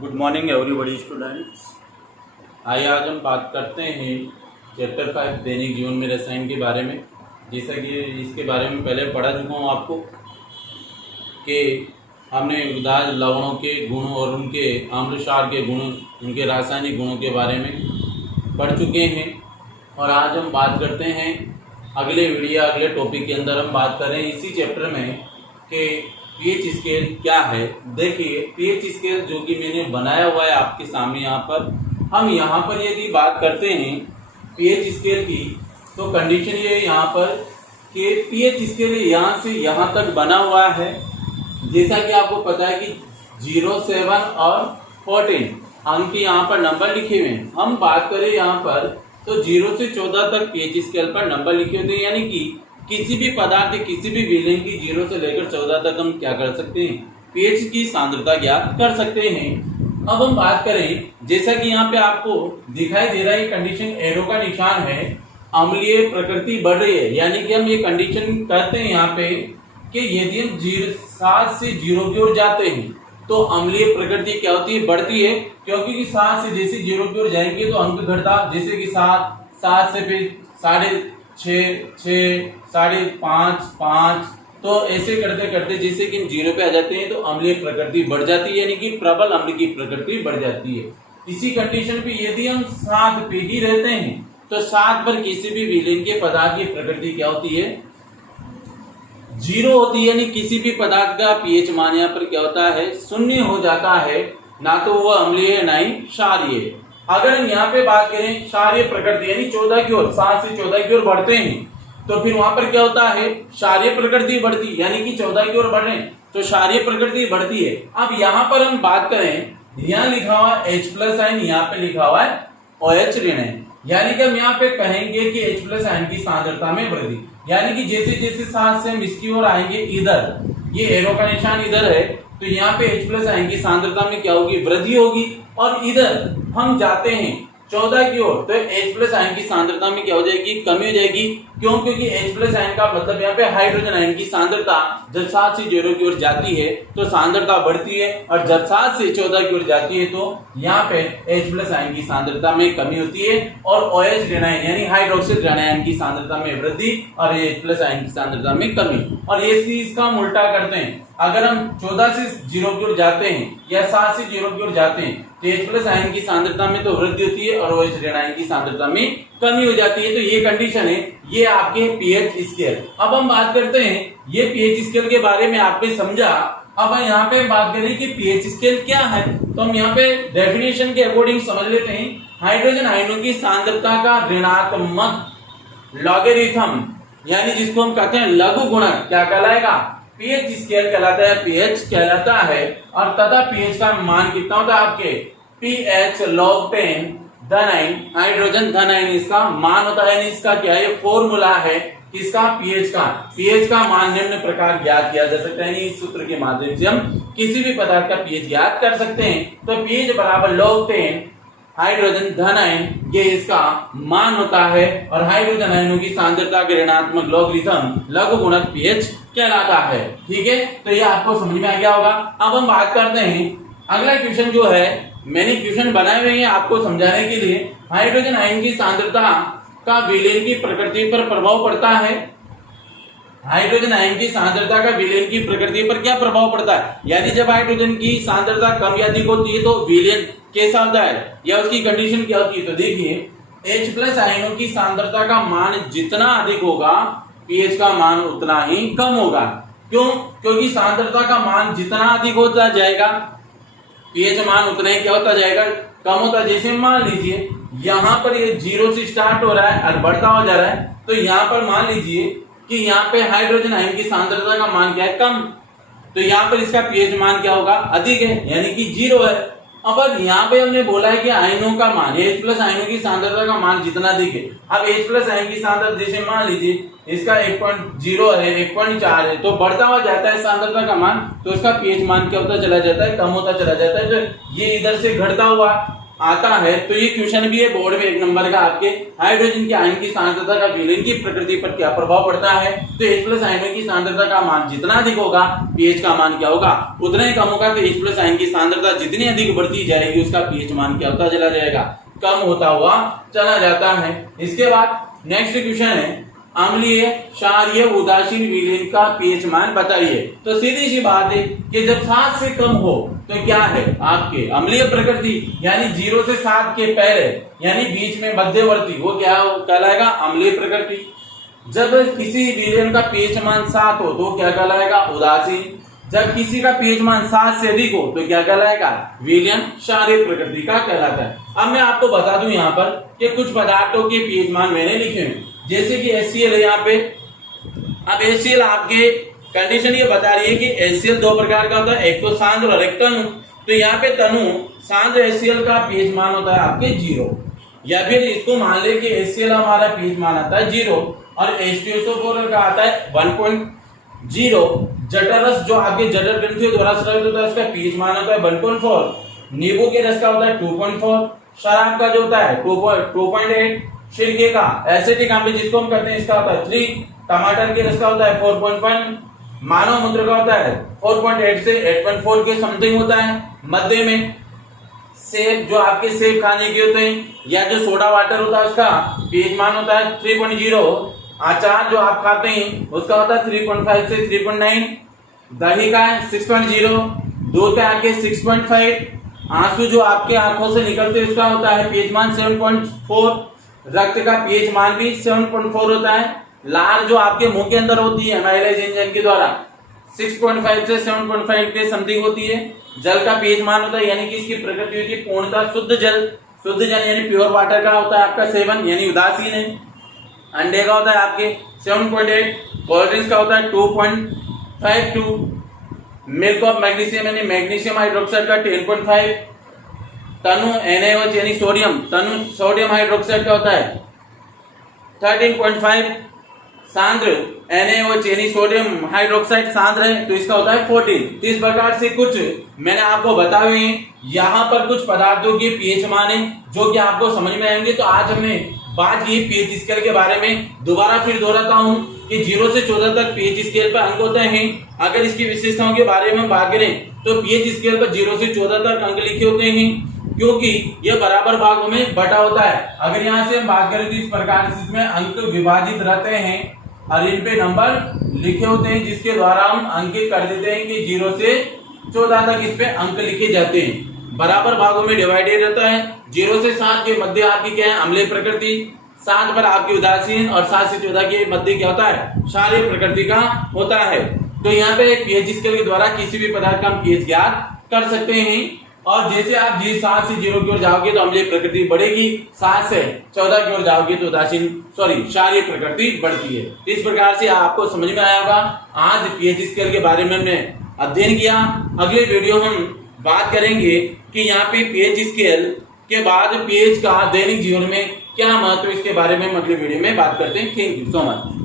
Good morning everybody students. आइए आज हम बात करते हैं चैप्टर 5 दैनिक जीवन में रसायन के बारे में। जैसा कि इसके बारे में पहले पढ़ा चुका हूँ आपको कि हमने उदाहरण लवणों के गुण और उनके अम्ल क्षार के गुण, उनके रासायनिक गुणों के बारे में पढ़ चुके हैं। और आज हम बात करते हैं अगले टॉपिक के अंदर हम बात करें इसी चैप्टर में कि पीएच स्केल क्या है। देखिए पीएच स्केल जो कि मैंने बनाया हुआ है आपके सामने यहाँ पर, हम यहाँ पर यदि बात करते हैं पीएच स्केल की तो कंडीशन ये है यहाँ पर कि पीएच स्केल यहाँ से यहाँ तक बना हुआ है। जैसा कि आपको पता है कि 0, 7 और 14 अंक यहाँ पर नंबर लिखे हुए हैं। हम बात करें यहाँ पर तो 0 से 14 तक पीएच स्केल पर नंबर लिखे होते हैं, यानी कि किसी भी पदार्थ किसी भी विलेन की 0 से लेकर 14 तक हम क्या कर सकते हैं, पीएच की सांद्रता ज्ञात कर सकते हैं। अब हम बात करें, जैसा कि यहाँ पे आपको दिखाई दे रहा है कंडीशन एरो का निशान है, अम्लीय प्रकृति बढ़ रही है। यानी कि हम ये कंडीशन करते हैं यहाँ पे कि यदि हम 7 से 0 की ओर जाते हैं तो अम्लीय प्रकृति क्या होती है, बढ़ती है। क्योंकि 7 से जैसे 0 की ओर जाएंगे तो अंक घटता, जैसे कि 7 से फिर 6.5, 5.5, 5, तो ऐसे करते करते जैसे कि 0 पे आ जाते हैं तो अम्लीय प्रकृति बढ़ जाती है, यानी कि प्रबल अम्ल की प्रकृति बढ़ जाती है। इसी कंडीशन पे यदि हम 7 पे ही रहते हैं तो 7 पर किसी भी विलेन के पदार्थ की प्रकृति क्या होती है, 0 होती है। यानी किसी भी पदार्थ का पीएच मान यहाँ पर क्या होता है, 0 हो जाता है, ना तो वह अम्लीय है ना ही क्षारीय। अगर हम यहाँ पे बात करें क्षारीय प्रकृति यानी 14 की ओर, 7 से 14 की ओर बढ़ते हैं तो फिर वहां पर क्या होता है, क्षारीय प्रकृति बढ़ती, यानी कि 14 की ओर बढ़ रहे हैं तो क्षारीय प्रकृति बढ़ती है। अब यहाँ पर हम बात करें, यहाँ लिखा हुआ H+ आयन, यहाँ पे लिखा हुआ है OH ऋण है, यानी कि हम यहाँ पे कहेंगे कि H+ आयन की सांद्रता में वृद्धि। यानी कि जैसे जैसे 7 से हम इसकी ओर आएंगे, इधर ये एरो का निशान इधर है तो यहाँ पे H+ आयन की सांद्रता में क्या होगी, वृद्धि होगी। और इधर हम जाते हैं 14 की ओर तो H+ आयन की सांद्रता में क्या हो जाएगी, कमी हो जाएगी। क्यों? क्योंकि H+ आयन का मतलब यहाँ पे हाइड्रोजन आयन की सांद्रता जब 7 से 0 की ओर जाती है तो सांद्रता बढ़ती है, और जब 7 से 14 की ओर जाती है तो यहाँ पे H+ आयन की सांद्रता में कमी होती है और OH ऋण आयन यानी हाइड्रोक्सिल ऋण आयन की सांद्रता में वृद्धि और H+ आयन की सांद्रता में कमी। और ये इसका हम उल्टा करते हैं, अगर हम 14 से 0 की ओर जाते हैं या 7 से 0 की ओर जाते हैं तो H+ आयन की सांद्रता में तो वृद्धि होती है और OH ऋण आयन की सांद्रता में कमी हो जाती है। तो ये कंडीशन है, ये आपके पीएच स्केल। अब हम बात करते हैं ये पीएच स्केल के बारे में आपने समझा। अब यहाँ पे बात करें कि पीएच स्केल क्या है, तो हम यहाँ पे डेफिनेशन के अकॉर्डिंग समझ लेते हैं। हाइड्रोजन आयनों की सांद्रता का ऋणात्मक लॉगरिथम यानी जिसको हम कहते हैं लघु गुणक क्या कहलाएगा, पीएच स्केल कहलाता है, पीएच कहलाता है। और तथा पीएच का मान कितना होता है आपके, पीएच log 10 धन आयन, हाइड्रोजन धन आयन इसका मान होता है। इसका क्या है, फॉर्मूला है किसका, पीएच का मान निम्न प्रकार ज्ञात किया जा सकता है। इस सूत्र के माध्यम से हम किसी भी पदार्थ का पीएच ज्ञात कर सकते हैं। तो पीएच बराबर log 10 हाइड्रोजन धन आयन, ये इसका मान होता है। और हाइड्रोजन आयनों की सांद्रता के ऋणात्मक लॉगरिथम लघु गुणक पीएच कहलाता है। ठीक है, तो ये आपको समझ में आ गया होगा। अब हम बात करते हैं अगला क्वेश्चन जो है, मैंने क्वेश्चन बनाए हुए हैं आपको समझाने के लिए। हाइड्रोजन आयन की सांद्रता का विलेन की प्रकृति पर प्रभाव पड़ता है। हाइड्रोजन आयन की सांद्रता का विलेन की प्रकृति पर क्या प्रभाव पड़ता है, यानी जब हाइड्रोजन की सांद्रता कम या अधिक होती है तो विलेन कैसा होता है या उसकी कंडीशन क्या होती है। तो देखिए H+ आयनों की सांद्रता का मान जितना अधिक होगा पीएच का मान उतना ही कम होगा। क्यों? क्योंकि सांद्रता का मान जितना अधिक होता जाएगा पीएच मान उतना ही क्या होता जाएगा, कम होता। जैसे मान लीजिए यहाँ पर ये 0 से स्टार्ट हो रहा है और बढ़ता हो जा रहा है, तो यहाँ पर मान लीजिए कि यहाँ पे हाइड्रोजन आयन की सांद्रता का मान क्या है, कम, तो यहाँ पर इसका पीएच मान क्या होगा, अधिक है, यानी कि 0 है। अब यहाँ पे हमने बोला है कि आयनों का मान, H+ आयनों की सांद्रता का मान जितना अधिक है। अब H+ आयन की सांद्रता जैसे मान लीजिए इसका 1.0 है, 1.4 है, तो बढ़ता हुआ जाता है सांद्रता का मान, तो इसका पीएच मान क्या होता चला जाता है, कम होता चला जाता है। तो ये इधर से घटता हुआ आता है तो ये क्वेश्चन भी है बोर्ड में 1 नंबर का आपके, हाइड्रोजन के आयन की सांद्रता का विलयन की प्रकृति पर क्या प्रभाव पड़ता है। तो H+ आयनों की सांद्रता का मान जितना अधिक होगा pH का मान क्या होगा उतना ही कम होगा। तो H+ आयन की सांद्रता जितनी अधिक बढ़ती जाएगी उसका pH मान क्या होता चला जाएगा, कम होता हुआ चला जाता है। इसके बाद नेक्स्ट क्वेश्चन है अम्लीय क्षारीय उदासीन विलयन का pH मान बताइए। तो सीधी सी बात है कि जब 7 से कम हो तो क्या है आपके अम्लीय प्रकृति, यानी 0 से 7 के पहले यानी बीच में मध्यवर्ती वो क्या कहलाएगा अम्लीय प्रकृति। जब किसी विलयन का pH मान 7 हो तो क्या कहलाएगा उदासीन। जब किसी का pH मान 7 से अधिक हो तो क्या कहलाएगा विलयन क्षारीय प्रकृति का कहलाता है। अब मैं आपको बता दूं यहाँ पर कि कुछ पदार्थों के pH मान मैंने लिखे हैं, जैसे कि HCl है यहाँ पे। अब HCl आपके कंडीशन ये बता रही है कि HCl 2 प्रकार का होता है, एक तो सांद्र और एक तनु। तो यहाँ पे तनु सांद्र HCl का pH मान होता है आपके 0, या फिर इसको मान ले कि HCl हमारा pH मान आता है 0 और H2SO4 का आता है 1.0। जठरस जो आपके जठर ग्रंथियों द्वारा स्रावित होता है उसका pH मान होता है 1.4। नींबू के रस का होता है 2.4, शराब का जो होता है 2.8, सिरके का एसिटिक अम्ल जिसको हम कहते हैं इसका होता है 3, टमाटर के रस का होता है 4.1, मानव मूत्र का होता है 4.8 से 8.4 के समथिंग होता है। मध्य में सेब जो आपके सेब खाने के होते हैं या जो सोडा वाटर होता है उसका pH मान होता है 3.0। अचार जो आप खाते हैं उसका होता है 3.5 से 3.9। दही का 6.0, दूध का आके 6.5। आंसू जो आपके आंखों से निकलते हैं उसका होता है pH मान 7.4। रक्त का pH मान भी 7.4 होता है। लार जो आपके मुंह के अंदर होती है एमाइलेज एंजाइम के द्वारा 6.5 से 7.5 के समथिंग होती है। जल का pH मान होता है यानी कि इसकी प्रकृति होती है पूर्णतः शुद्ध जल। शुद्ध जल यानी प्योर वाटर का होता है आपका 7 यानी उदासीन है। अंडे का होता है आपके 7.8, कोल्ड ड्रिंक्स का होता है 2.52, मिल्क ऑफ मैग्नीशियम यानी मैग्नीशियम हाइड्रोक्साइड का 10.5, तनु NaOH यानी सोडियम, तनु सोडियम हाइड्रोक्साइड का होता है 13.5, सांद्र NaOH यानी सोडियम हाइड्रोक्साइड सांद्र है तो इसका होता है 14। इस प्रकार से कुछ मैंने आपको बताए हुए हैं। यहाँ पर कुछ पदार्थों के pH मान है जो कि आपको समझ में आएंगे। तो आज हमने बात की pH स्केल के बारे में। दोबारा फिर दोहराता हूँ कि 0 से 14 तक pH स्केल पर अंक होते हैं। अगर इसकी विशेषताओं के बारे में बात करें तो pH स्केल पर 0 से 14 तक अंक लिखे होते हैं क्योंकि यह बराबर भागों में बटा होता है। अगर यहाँ से हम बात करें तो इस प्रकार से इसमें अंक विभाजित रहते हैं और इन पे नंबर लिखे होते हैं जिसके द्वारा हम अंकित कर देते हैं कि 0 से 14 तक इस पे अंक लिखे जाते हैं। बराबर भागों में डिवाइडेड रहता है। 0 से 7 के मध्य आपकी क्या है अम्लीय प्रकृति, 7 पर आपकी उदासीन और 7 से 14 के मध्य क्या होता है क्षारीय प्रकृति का होता है। तो यहाँ पे एक pH स्केल के द्वारा किसी भी पदार्थ का हम pH ज्ञात कर सकते हैं। और जैसे आप 7 से 0 की ओर जाओगे तो अम्लीय प्रकृति बढ़ेगी, 7 से 14 की ओर जाओगे तो उदासीन क्षारीय प्रकृति बढ़ती है। इस प्रकार से आपको समझ में आया होगा। आज pH स्केल के बारे में हमने अध्ययन किया। अगले वीडियो हम बात करेंगे कि यहाँ पे pH स्केल के बाद pH का दैनिक जीवन में क्या महत्व, इसके बारे में अगले वीडियो में बात करते हैं। Thank you so much.